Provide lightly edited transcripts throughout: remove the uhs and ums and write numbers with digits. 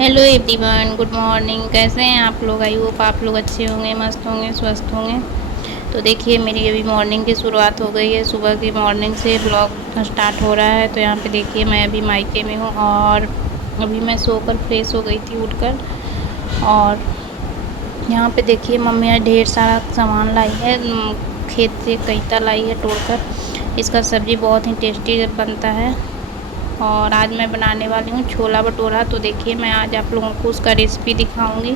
Hello everyone, good morning. कैसे हैं आप लोग? आई होप आप लोग अच्छे होंगे, मस्त होंगे, स्वस्थ होंगे। तो देखिए, मेरी अभी मॉर्निंग की शुरुआत हो गई है। सुबह की मॉर्निंग से ब्लॉग स्टार्ट हो रहा है। तो यहाँ पे देखिए, मैं अभी मायके में हूँ और अभी मैं सोकर फ्रेश हो गई थी उठकर। और यहाँ पे देखिए, मम्मी ने ढेर सारा सामान लाई है। खेत से कैता लाई है तोड़कर। इसका सब्ज़ी बहुत ही टेस्टी बनता है। और आज मैं बनाने वाली हूँ छोला भटूरा। तो देखिए, मैं आज आप लोगों को उसका रेसिपी दिखाऊंगी।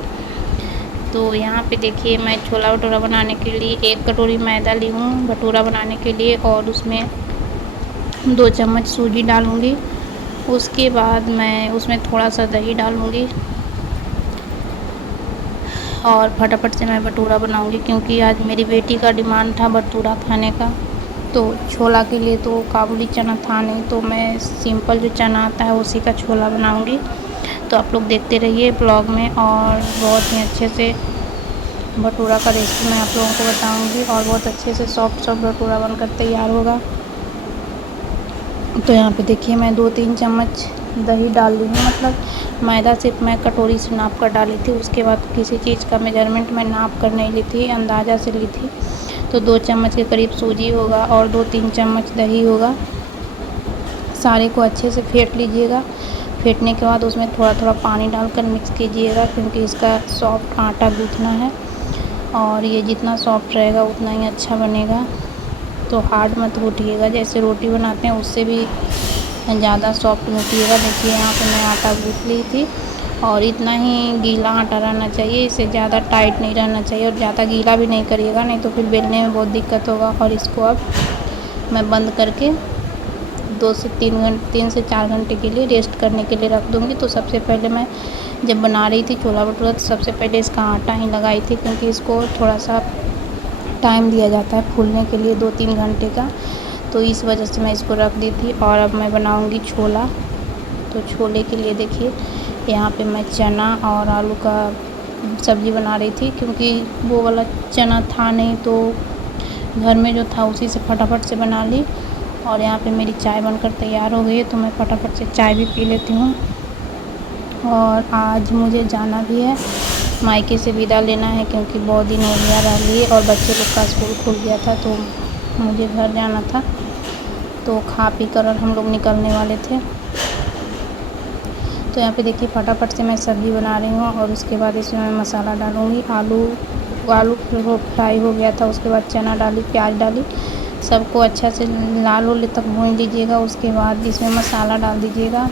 तो यहाँ पे देखिए, मैं छोला भटूरा बनाने के लिए 1 कटोरी मैदा ली हूँ भटूरा बनाने के लिए, और उसमें 2 चम्मच सूजी डालूँगी। उसके बाद मैं उसमें थोड़ा सा दही डालूँगी और फटाफट से मैं भटूरा बनाऊँगी, क्योंकि आज मेरी बेटी का डिमांड था भटूरा खाने का। तो छोला के लिए तो काबुली चना था नहीं, तो मैं सिंपल जो चना आता है उसी का छोला बनाऊंगी। तो आप लोग देखते रहिए ब्लॉग में, और बहुत ही अच्छे से भटूरा का रेसिपी मैं आप लोगों को बताऊंगी, और बहुत अच्छे से सॉफ्ट भटूरा बनकर तैयार होगा। तो यहाँ पे देखिए, मैं 2-3 चम्मच दही डाल रही हूँ। मतलब मैदा सिर्फ मैं कटोरी से नाप कर डाली थी। उसके बाद किसी चीज़ का मेजरमेंट मैं नाप कर नहीं ली थी, अंदाज़ा से ली थी। तो 2 चम्मच के करीब सूजी होगा और 2-3 चम्मच दही होगा। सारे को अच्छे से फेंट लीजिएगा। फेंटने के बाद उसमें थोड़ा थोड़ा पानी डालकर मिक्स कीजिएगा, क्योंकि इसका सॉफ्ट आटा गूँथना है, और ये जितना सॉफ्ट रहेगा उतना ही अच्छा बनेगा। तो हार्ड मत गूँथिएगा, जैसे रोटी बनाते हैं उससे भी ज़्यादा सॉफ्ट गूँथिएगा। देखिए, यहाँ पे मैं आटा गूँथ ली थी, और इतना ही गीला आटा रहना चाहिए, इससे ज़्यादा टाइट नहीं रहना चाहिए, और ज़्यादा गीला भी नहीं करिएगा, नहीं तो फिर बेलने में बहुत दिक्कत होगा। और इसको अब मैं बंद करके 3 से 4 घंटे के लिए रेस्ट करने के लिए रख दूँगी। तो सबसे पहले मैं जब बना रही थी छोला भटूरा, तो सबसे पहले इसका आटा ही लगाई थी, क्योंकि इसको थोड़ा सा टाइम दिया जाता है फूलने के लिए 2-3 घंटे का। तो इस वजह से मैं इसको रख दी थी। और अब मैं बनाऊँगी छोला। तो छोले के लिए देखिए, यहाँ पे मैं चना और आलू का सब्ज़ी बना रही थी, क्योंकि वो वाला चना था नहीं, तो घर में जो था उसी से फटाफट से बना ली। और यहाँ पे मेरी चाय बनकर तैयार हो गई है, तो मैं फटाफट से चाय भी पी लेती हूँ। और आज मुझे जाना भी है, मायके से विदा लेना है, क्योंकि बहुत दिन हो गया रह लिए, और बच्चे लोग का स्कूल खुल गया था, तो मुझे घर जाना था। तो खा पी कर और हम लोग निकलने वाले थे। तो यहाँ पे देखिए, फटाफट से मैं सब्ज़ी बना रही हूँ, और उसके बाद इसमें मैं मसाला डालूँगी। आलू फ्राई हो गया था, उसके बाद चना डाली, प्याज डाली, सबको अच्छा से लाल होने तक भून लीजिएगा। उसके बाद इसमें मसाला डाल दीजिएगा।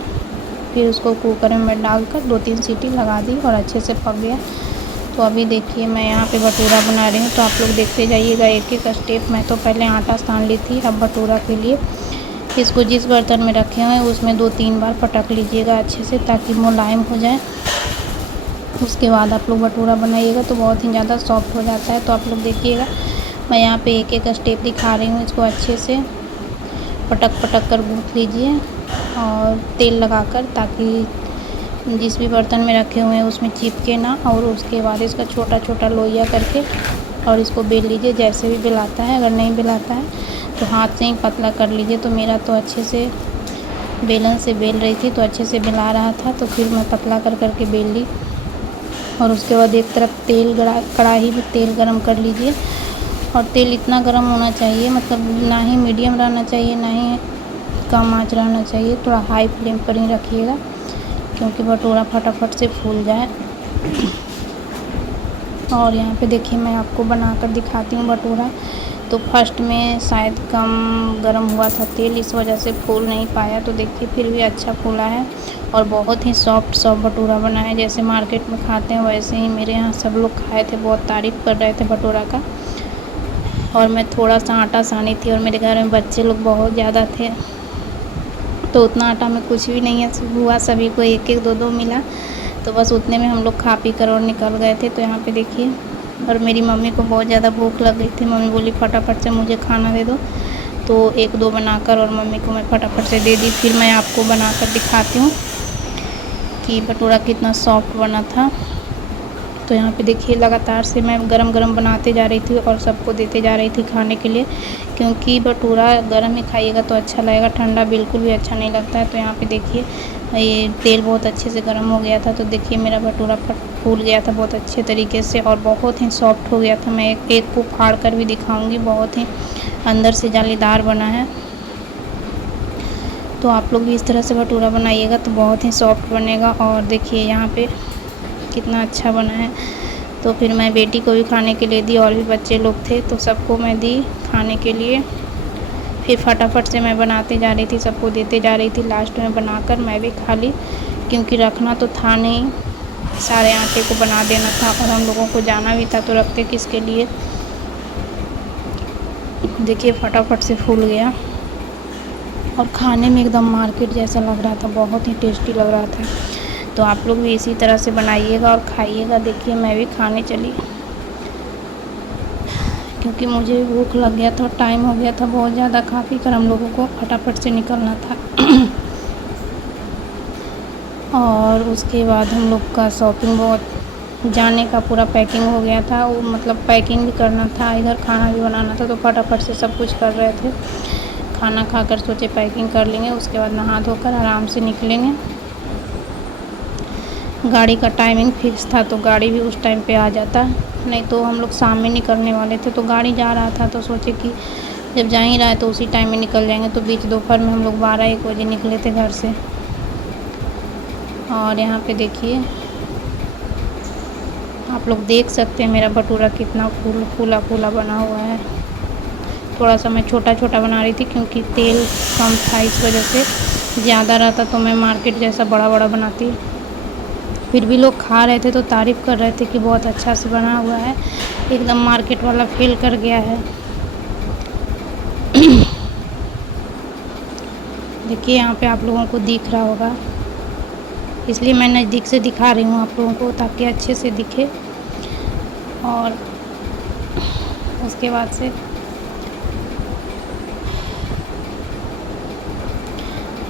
फिर उसको कुकर में डालकर 2-3 सीटी लगा दी, और अच्छे से पक गया। तो अभी देखिए, मैं यहाँ पे भटूरा बना रही हूँ, तो आप लोग देखते जाइएगा एक एक स्टेप। मैं तो पहले आटा सान ली थी। अब भटूरा के लिए इसको जिस बर्तन में रखे हुए हैं उसमें 2-3 बार पटक लीजिएगा अच्छे से, ताकि मुलायम हो जाए। उसके बाद आप लोग भटूरा बनाइएगा तो बहुत ही ज़्यादा सॉफ्ट हो जाता है। तो आप लोग देखिएगा, मैं यहाँ पे एक एक स्टेप दिखा रही हूँ। इसको अच्छे से पटक पटक कर गूँथ लीजिए, और तेल लगाकर, ताकि जिस भी बर्तन में रखे हुए हैं उसमें चिपके ना। और उसके बाद इसका छोटा छोटा लोइया करके और इसको बेल लीजिए, जैसे भी बेलाता है। अगर नहीं बेलाता है तो हाथ से ही पतला कर लीजिए। तो मेरा तो अच्छे से बेलन से बेल रही थी, तो अच्छे से बेला रहा था, तो फिर मैं पतला कर करके बेल ली। और उसके बाद एक तरफ कढ़ाई में तेल गरम कर लीजिए। और तेल इतना गरम होना चाहिए, मतलब ना ही मीडियम रहना चाहिए, ना ही कम आंच रहना चाहिए। थोड़ा हाई फ्लेम पर ही रखिएगा, क्योंकि भटूरा फटाफट से फूल जाए। और यहाँ पे देखिए, मैं आपको बनाकर दिखाती हूँ भटूरा। तो फर्स्ट में शायद कम गरम हुआ था तेल, इस वजह से फूल नहीं पाया। तो देखिए, फिर भी अच्छा फूला है, और बहुत ही सॉफ्ट भटूरा बना है। जैसे मार्केट में खाते हैं वैसे ही मेरे यहाँ सब लोग खाए थे, बहुत तारीफ़ कर रहे थे भटूरा का। और मैं थोड़ा सा आटा सानी थी, और मेरे घर में बच्चे लोग बहुत ज़्यादा थे, तो उतना आटा में कुछ भी नहीं हुआ, सभी को एक एक 2-2 मिला। तो बस उतने में हम लोग खा पी कर और निकल गए थे। तो यहाँ पे देखिए, और मेरी मम्मी को बहुत ज़्यादा भूख लग गई थी। मम्मी बोली फटाफट से मुझे खाना दे दो। तो 1-2 बनाकर और मम्मी को मैं फटाफट से दे दी। फिर मैं आपको बनाकर दिखाती हूँ कि भटूरा कितना सॉफ्ट बना था। तो यहाँ पे देखिए, लगातार से मैं गरम गरम बनाते जा रही थी और सबको देते जा रही थी खाने के लिए, क्योंकि भटूरा गर्म ही खाइएगा तो अच्छा लगेगा, ठंडा बिल्कुल भी अच्छा नहीं लगता है। तो यहाँ पे देखिए ये तेल बहुत अच्छे से गर्म हो गया था, तो देखिए मेरा भटूरा फूल गया था बहुत अच्छे तरीके से और बहुत ही सॉफ्ट हो गया था। मैं एक को फाड़ कर भी दिखाऊंगी, बहुत ही अंदर से जालीदार बना है। तो आप लोग भी इस तरह से भटूरा बनाइएगा तो बहुत ही सॉफ्ट बनेगा। और देखिए यहाँ पे कितना अच्छा बना है। तो फिर मैं बेटी को भी खाने के लिए दी, और भी बच्चे लोग थे तो सबको मैं दी खाने के लिए। फिर फटाफट से मैं बनाते जा रही थी, सबको देते जा रही थी। लास्ट में बनाकर मैं भी खा ली, क्योंकि रखना तो था नहीं, सारे आटे को बना देना था और हम लोगों को जाना भी था, तो रखते किसके लिए। देखिए फटाफट से फूल गया और खाने में एकदम मार्केट जैसा लग रहा था, बहुत ही टेस्टी लग रहा था। तो आप लोग भी इसी तरह से बनाइएगा और खाइएगा। देखिए मैं भी खाने चली, क्योंकि मुझे भी भूख लग गया था और टाइम हो गया था बहुत ज़्यादा, खा पी कर हम लोगों को फटाफट से निकलना था। और उसके बाद हम लोग का शॉपिंग बहुत जाने का पूरा पैकिंग हो गया था, वो मतलब पैकिंग भी करना था, इधर खाना भी बनाना था, तो फटाफट से सब कुछ कर रहे थे। खाना खाकर सोचे पैकिंग कर लेंगे, उसके बाद नहा धोकर आराम से निकलेंगे। गाड़ी का टाइमिंग फिक्स था तो गाड़ी भी उस टाइम पे आ जाता, नहीं तो हम लोग शाम में निकलने वाले थे। तो गाड़ी जा रहा था तो सोचे कि जब जा ही रहा है तो उसी टाइम में निकल जाएंगे। तो बीच दोपहर में हम लोग 12-1 बजे निकले थे घर से। और यहाँ पे देखिए आप लोग देख सकते हैं मेरा भटूरा कितना फूला फूला बना हुआ है। थोड़ा सा मैं छोटा छोटा बना रही थी क्योंकि तेल कम था, इस वजह से। ज़्यादा रहता तो मैं मार्केट जैसा बड़ा बड़ा बनाती। फिर भी लोग खा रहे थे तो तारीफ़ कर रहे थे कि बहुत अच्छा से बना हुआ है, एकदम मार्केट वाला फील कर गया है। देखिए यहाँ पे आप लोगों को दिख रहा होगा, इसलिए मैं नज़दीक से दिखा रही हूँ आप लोगों को ताकि अच्छे से दिखे। और उसके बाद से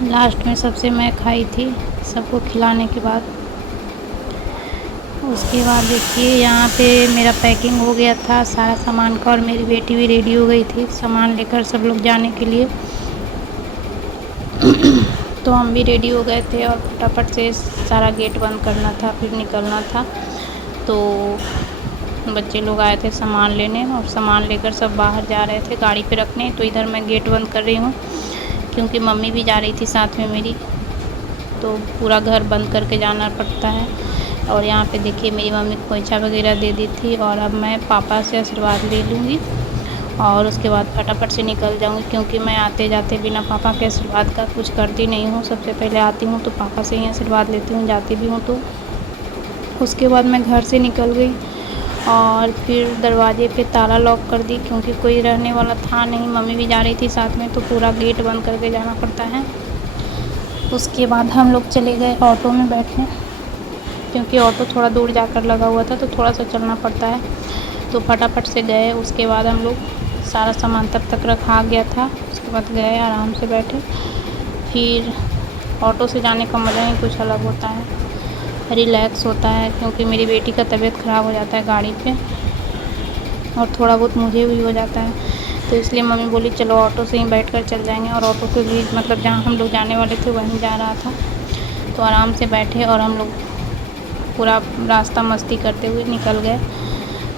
लास्ट में सबसे मैं खाई थी, सबको खिलाने के बाद। उसके बाद देखिए यहाँ पे मेरा पैकिंग हो गया था सारा सामान का, और मेरी बेटी भी रेडी हो गई थी सामान लेकर सब लोग जाने के लिए। तो हम भी रेडी हो गए थे और फटाफट से सारा गेट बंद करना था, फिर निकलना था। तो बच्चे लोग आए थे सामान लेने और सामान लेकर सब बाहर जा रहे थे गाड़ी पे रखने। तो इधर मैं गेट बंद कर रही हूँ क्योंकि मम्मी भी जा रही थी साथ में मेरी, तो पूरा घर बंद करके जाना पड़ता है। और यहाँ पे देखिए मेरी मम्मी को खोइछा वगैरह दे दी थी, और अब मैं पापा से आशीर्वाद ले लूँगी और उसके बाद फटाफट से निकल जाऊँगी, क्योंकि मैं आते जाते बिना पापा के आशीर्वाद का कुछ करती नहीं हूँ। सबसे पहले आती हूँ तो पापा से ही आशीर्वाद लेती हूँ, जाती भी हूँ तो। उसके बाद मैं घर से निकल गई और फिर दरवाजे पे ताला लॉक कर दी, क्योंकि कोई रहने वाला था नहीं, मम्मी भी जा रही थी साथ में, तो पूरा गेट बंद करके जाना पड़ता है। उसके बाद हम लोग चले गए ऑटो में बैठने, क्योंकि ऑटो थोड़ा दूर जाकर लगा हुआ था तो थोड़ा सा चलना पड़ता है। तो फटाफट से गए। उसके बाद हम लोग सारा सामान तब तक रखा गया था, उसके बाद गए आराम से बैठे। फिर ऑटो से जाने का मज़ा ही कुछ अलग होता है, रिलैक्स होता है, क्योंकि मेरी बेटी का तबीयत ख़राब हो जाता है गाड़ी पे और थोड़ा बहुत मुझे भी हो जाता है। तो इसलिए मम्मी बोली चलो ऑटो से ही बैठकर चल जाएंगे, और ऑटो से भी मतलब जहाँ हम लोग जाने वाले थे वहीं जा रहा था। तो आराम से बैठे और हम लोग पूरा रास्ता मस्ती करते हुए निकल गए।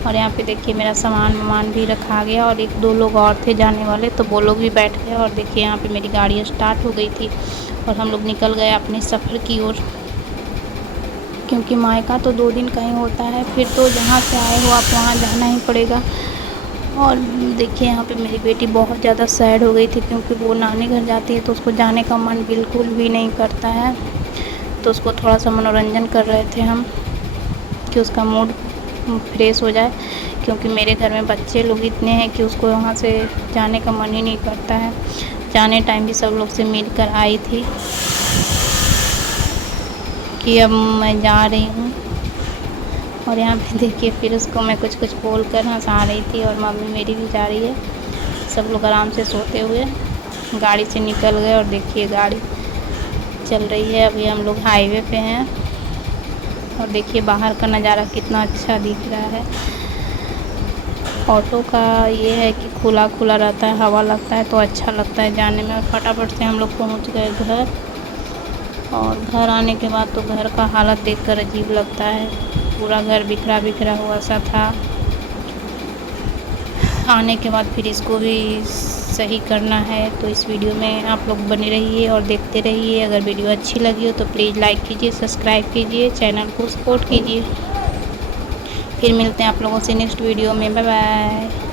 और यहाँ पे देखिए मेरा सामान भी रखा गया, और 1-2 लोग और थे जाने वाले, तो वो लोग भी बैठ गए। और देखिए यहाँ पे मेरी गाड़ी स्टार्ट हो गई थी और हम लोग निकल गए अपने सफ़र की ओर, क्योंकि मायका तो 2 दिन का ही होता है, फिर तो जहाँ से आए हो आप वहाँ जाना ही पड़ेगा। और देखिए यहाँ पे मेरी बेटी बहुत ज़्यादा सैड हो गई थी, क्योंकि वो नानी घर जाती है तो उसको जाने का मन बिल्कुल भी नहीं करता है। तो उसको थोड़ा सा मनोरंजन कर रहे थे हम, कि उसका मूड फ्रेश हो जाए, क्योंकि मेरे घर में बच्चे लोग इतने हैं कि उसको वहाँ से जाने का मन ही नहीं करता है। जाने टाइम भी सब लोग से मिलकर आई थी कि अब मैं जा रही हूँ। और यहाँ पे देखिए फिर उसको मैं कुछ कुछ बोल कर हँसा रही थी, और मम्मी मेरी भी जा रही है। सब लोग आराम से सोते हुए गाड़ी से निकल गए, और देखिए गाड़ी चल रही है। अभी हम लोग हाईवे पे हैं, और देखिए बाहर का नज़ारा कितना अच्छा दिख रहा है। ऑटो का ये है कि खुला खुला रहता है, हवा लगता है तो अच्छा लगता है जाने में। और फटाफट से हम लोग पहुंच गए घर। और घर आने के बाद तो घर का हालत देखकर अजीब लगता है, पूरा घर बिखरा बिखरा हुआ सा था। आने के बाद फिर इसको भी सही करना है। तो इस वीडियो में आप लोग बने रहिए और देखते रहिए। अगर वीडियो अच्छी लगी हो तो प्लीज़ लाइक कीजिए, सब्सक्राइब कीजिए, चैनल को सपोर्ट कीजिए। फिर मिलते हैं आप लोगों से नेक्स्ट वीडियो में। Bye bye.